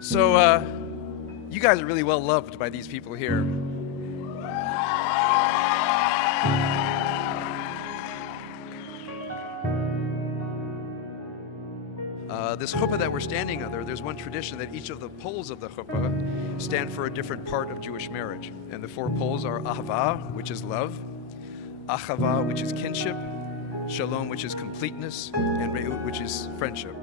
So, you guys are really well loved by these people here. This chuppah that we're standing under, there's one tradition that each of the poles of the chuppah stand for a different part of Jewish marriage. And the four poles are ahava, which is love, achava, which is kinship, shalom, which is completeness, and re'ut, which is friendship.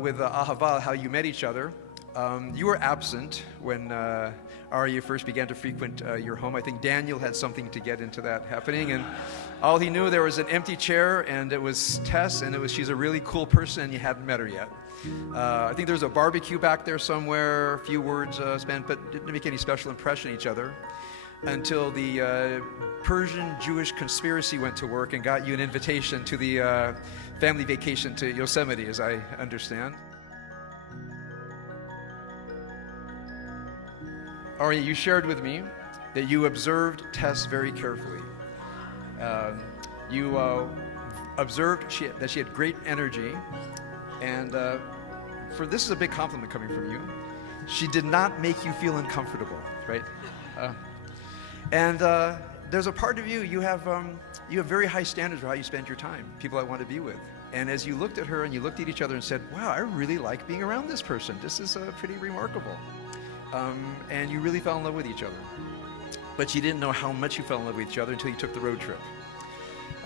With ahava, how you met each other. You were absent when Arya first began to frequent your home. I think Daniel had something to get into that happening, and all he knew, there was an empty chair, and it was Tess, and she's a really cool person, and you hadn't met her yet. I think there was a barbecue back there somewhere, a few words spent, but didn't make any special impression on each other until the Persian-Jewish conspiracy went to work and got you an invitation to the family vacation to Yosemite, as I understand. Arya, you shared with me that you observed Tess very carefully. You observed that she had great energy, and this is a big compliment coming from you. She did not make you feel uncomfortable, right? And there's a part of you, you have very high standards for how you spend your time, people I want to be with. And as you looked at her and you looked at each other and said, wow, I really like being around this person. This is pretty remarkable. And you really fell in love with each other. But you didn't know how much you fell in love with each other until you took the road trip.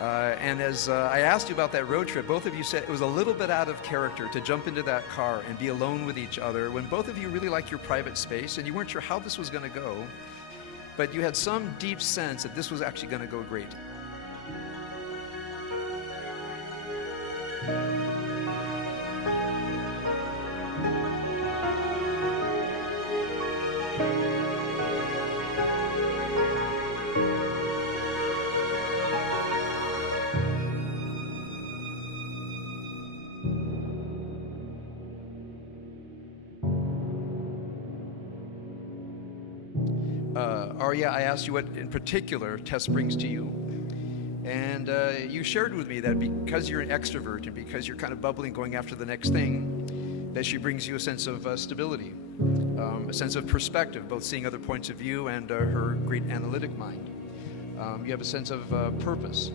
And as I asked you about that road trip, both of you said it was a little bit out of character to jump into that car and be alone with each other when both of you really liked your private space and you weren't sure how this was going to go, but you had some deep sense that this was actually going to go great. Arya, I asked you what in particular Tess brings to you. And you shared with me that because you're an extrovert and because you're kind of bubbling, going after the next thing, that she brings you a sense of stability, a sense of perspective, both seeing other points of view and her great analytic mind. You have a sense of purpose.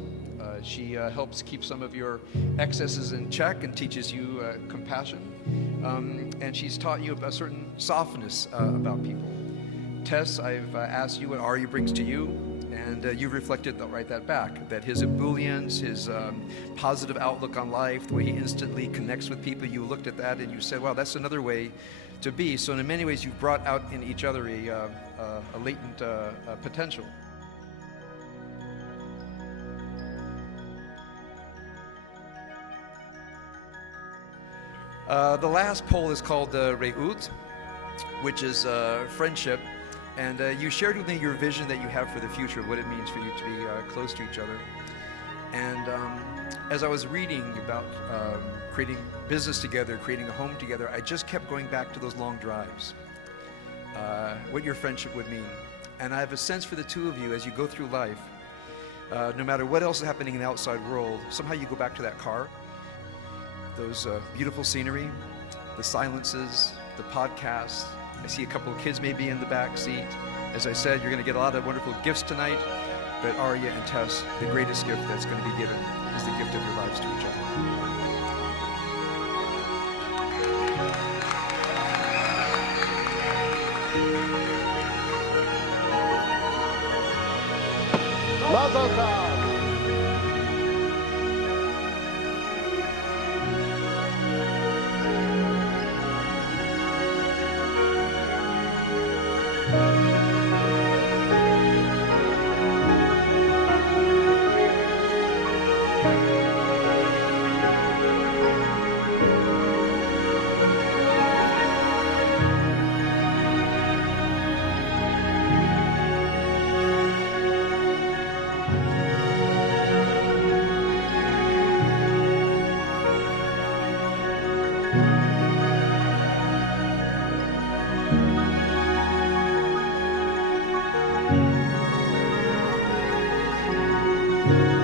She helps keep some of your excesses in check and teaches you compassion. And she's taught you a certain softness about people. Tess, I've asked you what Arya brings to you, and you reflected that back, that his ebullience, his positive outlook on life, the way he instantly connects with people, you looked at that and you said, wow, that's another way to be. So in many ways, you've brought out in each other a latent potential. The last pole is called re'ut, which is friendship. And you shared with me your vision that you have for the future, what it means for you to be close to each other. And as I was reading about creating business together, creating a home together, I just kept going back to those long drives, what your friendship would mean. And I have a sense for the two of you as you go through life, no matter what else is happening in the outside world, somehow you go back to that car, those beautiful scenery, the silences, the podcasts. I see a couple of kids maybe in the back seat. As I said, you're going to get a lot of wonderful gifts tonight, but Arya and Tess, the greatest gift that's going to be given is the gift of your lives to each other. Mazel tov. Amen.